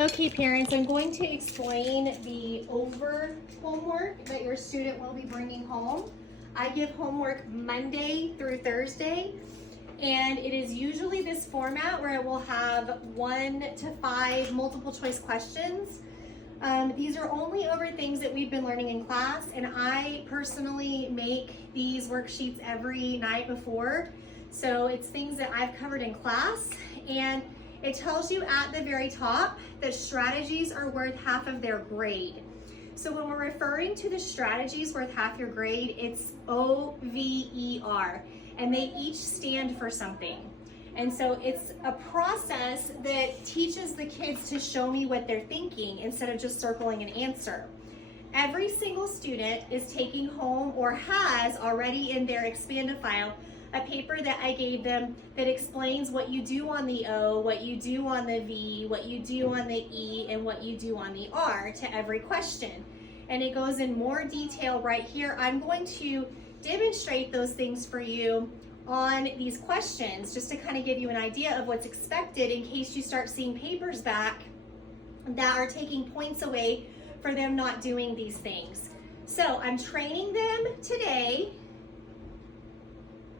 Okay, parents, I'm going to explain the over homework that your student will be bringing home. I give homework Monday through Thursday, and it is usually this format where I will have 1 to 5 multiple choice questions. These are only over things that we've been learning in class, and I personally make these worksheets every night before. So it's things that I've covered in class, and it tells you at the very top that strategies are worth half of their grade. So when we're referring to the strategies worth half your grade, it's OVER, and they each stand for something. And so it's a process that teaches the kids to show me what they're thinking instead of just circling an answer. Every single student is taking home or has already in their Expandifile a paper that I gave them that explains what you do on the O, what you do on the V, what you do on the E, and what you do on the R to every question. And it goes in more detail right here. I'm going to demonstrate those things for you on these questions just to kind of give you an idea of what's expected in case you start seeing papers back that are taking points away for them not doing these things. So I'm training them today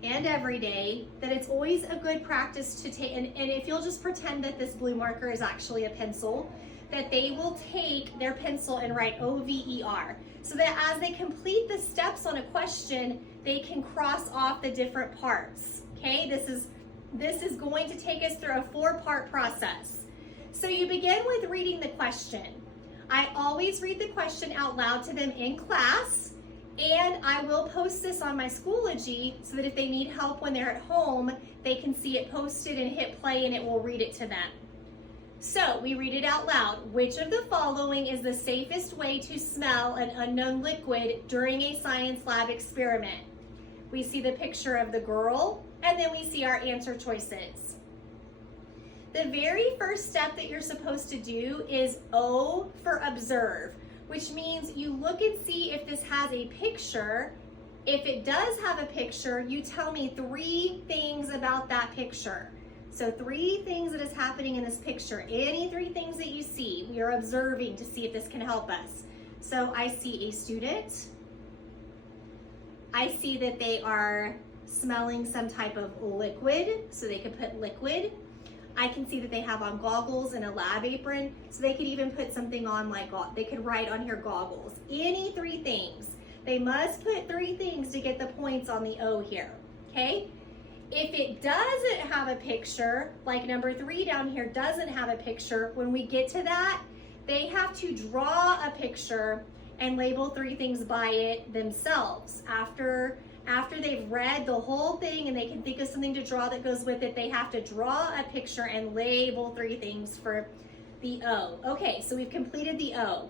and every day that it's always a good practice to take, and if you'll just pretend that this blue marker is actually a pencil, that they will take their pencil and write OVER, so that as they complete the steps on a question, they can cross off the different parts, okay? This is going to take us through a 4-part process. So you begin with reading the question. I always read the question out loud to them in class, and I will post this on my Schoology so that if they need help when they're at home, they can see it posted and hit play and it will read it to them. So we read it out loud. Which of the following is the safest way to smell an unknown liquid during a science lab experiment? We see the picture of the girl, and then we see our answer choices. The very first step that you're supposed to do is O for observe, which means you look and see if this has a picture. If it does have a picture, you tell me 3 things about that picture. So 3 things that is happening in this picture. Any 3 things that you see, we are observing to see if this can help us. So I see a student. I see that they are smelling some type of liquid, so they could put liquid. I can see that they have on goggles and a lab apron, so they could even put something on like, they could write on here goggles. Any 3 things. They must put 3 things to get the points on the O here, okay? If it doesn't have a picture, like number 3 down here doesn't have a picture, when we get to that, they have to draw a picture and label 3 things by it themselves. After they've read the whole thing and they can think of something to draw that goes with it, they have to draw a picture and label 3 things for the O. Okay, so we've completed the O.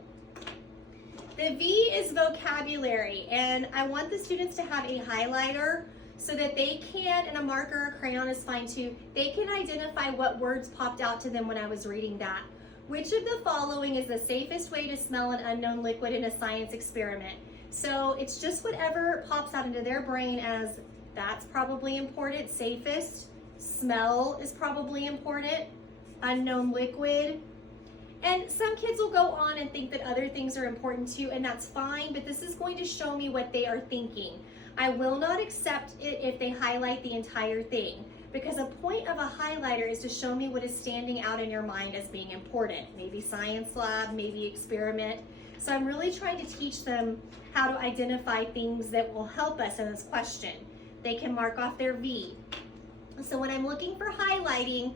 The V is vocabulary, and I want the students to have a highlighter so that they can, and a marker or crayon is fine too, they can identify what words popped out to them when I was reading that. Which of the following is the safest way to smell an unknown liquid in a science experiment? So it's just whatever pops out into their brain as that's probably important. Safest, smell is probably important, unknown liquid. And some kids will go on and think that other things are important too, and that's fine, but this is going to show me what they are thinking. I will not accept it if they highlight the entire thing, because a point of a highlighter is to show me what is standing out in your mind as being important. Maybe science lab, maybe experiment. So I'm really trying to teach them how to identify things that will help us in this question. They can mark off their V. So when I'm looking for highlighting,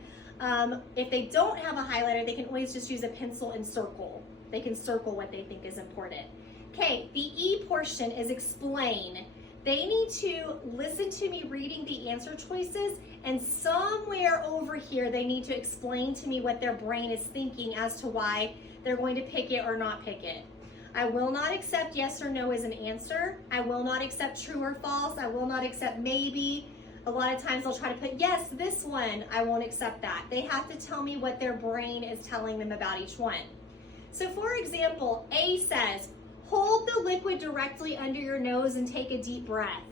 if they don't have a highlighter, they can always just use a pencil and circle. They can circle what they think is important. Okay, the E portion is explain. They need to listen to me reading the answer choices, and somewhere over here they need to explain to me what their brain is thinking as to why they're going to pick it or not pick it. I will not accept yes or no as an answer. I will not accept true or false. I will not accept maybe. A lot of times they'll try to put yes, this one. I won't accept that. They have to tell me what their brain is telling them about each one. So for example, A says, hold the liquid directly under your nose and take a deep breath.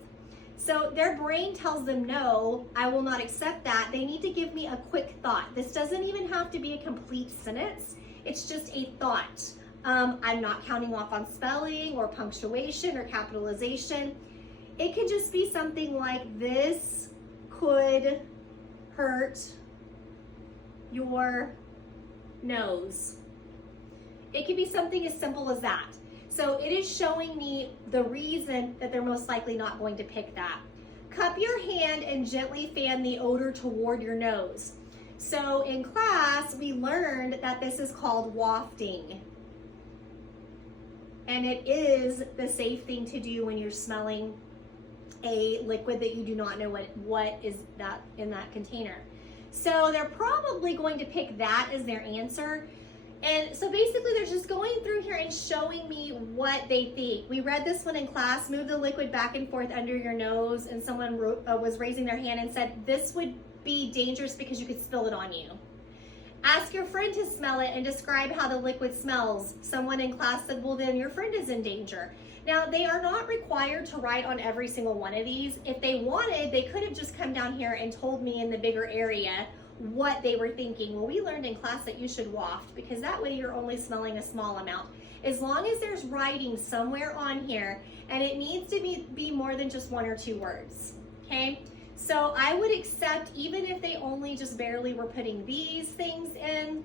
So their brain tells them, no, I will not accept that. They need to give me a quick thought. This doesn't even have to be a complete sentence. It's just a thought. I'm not counting off on spelling or punctuation or capitalization. It could just be something like, this could hurt your nose. It could be something as simple as that. So it is showing me the reason that they're most likely not going to pick that. Cup your hand and gently fan the odor toward your nose. So in class, we learned that this is called wafting. And it is the safe thing to do when you're smelling a liquid that you do not know what is that in that container. So they're probably going to pick that as their answer. And so basically they're just going through here and showing me what they think. We read this one in class, move the liquid back and forth under your nose, and someone was raising their hand and said, this would be dangerous because you could spill it on you. Ask your friend to smell it and describe how the liquid smells. Someone in class said, well, then your friend is in danger. Now, they are not required to write on every single one of these. If they wanted, they could have just come down here and told me in the bigger area what they were thinking. Well, we learned in class that you should waft, because that way you're only smelling a small amount. As long as there's writing somewhere on here, and it needs to be more than just 1 or 2 words, okay? So I would accept, even if they only just barely were putting these things in.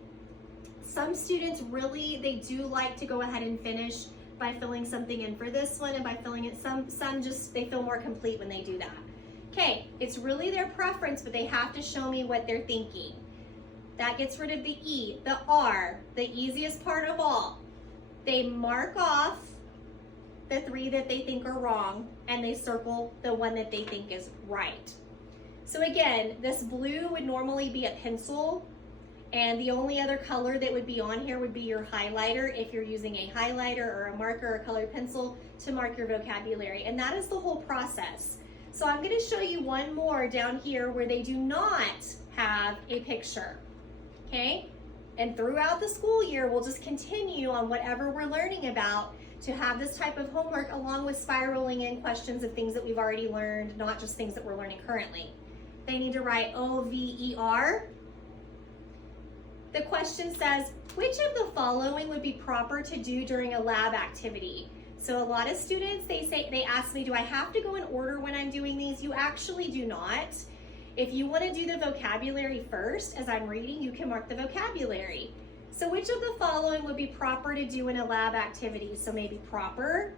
Some students really, they do like to go ahead and finish by filling something in for this one, and by filling it, some just, they feel more complete when they do that. Okay, it's really their preference, but they have to show me what they're thinking. That gets rid of the E. The R, the easiest part of all. They mark off the 3 that they think are wrong, and they circle the one that they think is right. So again, this blue would normally be a pencil, and the only other color that would be on here would be your highlighter if you're using a highlighter or a marker or a colored pencil to mark your vocabulary. And that is the whole process. So I'm going to show you one more down here where they do not have a picture, okay? And throughout the school year, we'll just continue on whatever we're learning about to have this type of homework, along with spiraling in questions of things that we've already learned, not just things that we're learning currently. They need to write OVER. The question says, which of the following would be proper to do during a lab activity? So a lot of students, they ask me, do I have to go in order when I'm doing these? You actually do not. If you want to do the vocabulary first, as I'm reading, you can mark the vocabulary. So which of the following would be proper to do in a lab activity? So maybe proper,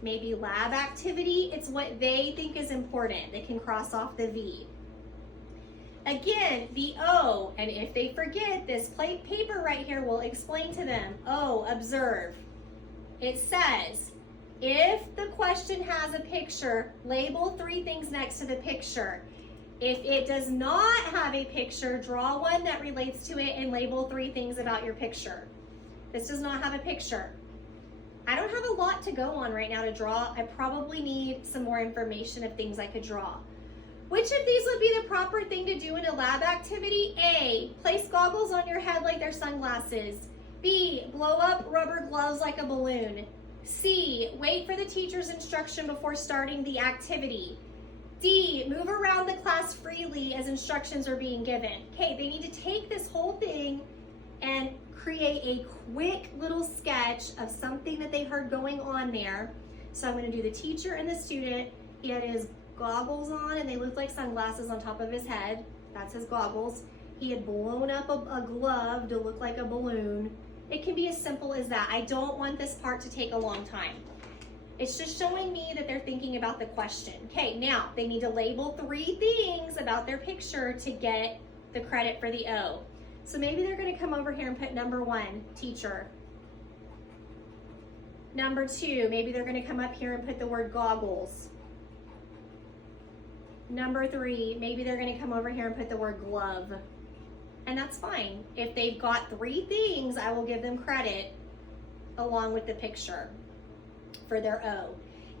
maybe lab activity. It's what they think is important. They can cross off the V. Again, the O, and if they forget, this plate paper right here will explain to them. O, observe. It says, if the question has a picture, label 3 things next to the picture. If it does not have a picture, draw one that relates to it and label 3 things about your picture. This does not have a picture. I don't have a lot to go on right now to draw. I probably need some more information of things I could draw. Which of these would be the proper thing to do in a lab activity? A, place goggles on your head like they're sunglasses. B, blow up rubber gloves like a balloon. C, wait for the teacher's instruction before starting the activity. D, move around the class freely as instructions are being given. Okay, they need to take this whole thing and create a quick little sketch of something that they heard going on there. So I'm going to do the teacher and the student. He had his goggles on and they looked like sunglasses on top of his head. That's his goggles. He had blown up a glove to look like a balloon. It can be as simple as that. I don't want this part to take a long time. It's just showing me that they're thinking about the question. Okay, now they need to label 3 things about their picture to get the credit for the O. So maybe they're going to come over here and put number 1, teacher. Number 2, maybe they're going to come up here and put the word goggles. Number 3, maybe they're going to come over here and put the word glove. And that's fine. If they've got 3 things, I will give them credit along with the picture for their O.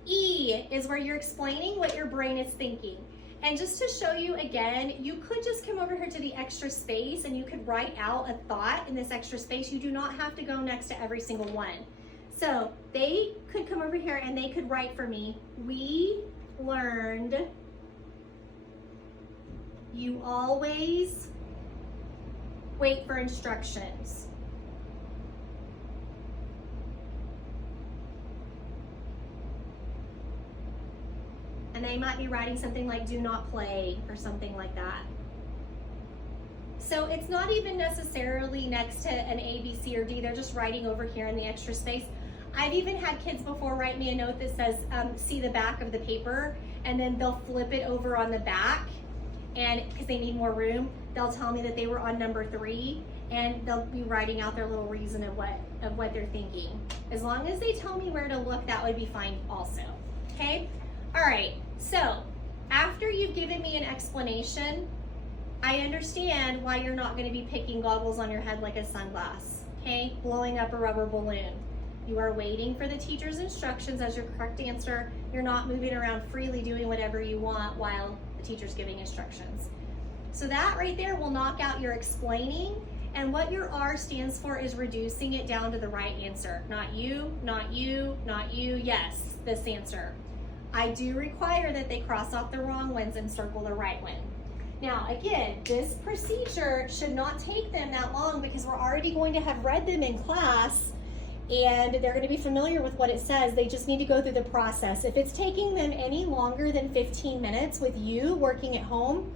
E is where you're explaining what your brain is thinking. And just to show you again, you could just come over here to the extra space and you could write out a thought in this extra space. You do not have to go next to every single one. So they could come over here and they could write for me, we learned, you always wait for instructions. And they might be writing something like do not play or something like that. So it's not even necessarily next to an A, B, C, or D. They're just writing over here in the extra space. I've even had kids before write me a note that says, see the back of the paper, and then they'll flip it over on the back, and because they need more room, they'll tell me that they were on number 3, and they'll be writing out their little reason of what they're thinking. As long as they tell me where to look, that would be fine also, okay? All right, so after you've given me an explanation, I understand why you're not going to be picking goggles on your head like a sunglass, okay? Blowing up a rubber balloon. You are waiting for the teacher's instructions as your correct answer. You're not moving around freely doing whatever you want while the teacher's giving instructions. So that right there will knock out your explaining, and what your R stands for is reducing it down to the right answer. Not you, not you, not you, yes, this answer. I do require that they cross off the wrong ones and circle the right one. Now, again, this procedure should not take them that long because we're already going to have read them in class and they're going to be familiar with what it says. They just need to go through the process. If it's taking them any longer than 15 minutes with you working at home,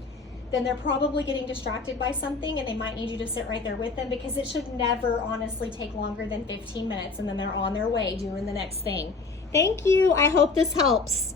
then they're probably getting distracted by something and they might need you to sit right there with them, because it should never honestly take longer than 15 minutes and then they're on their way doing the next thing. Thank you. I hope this helps.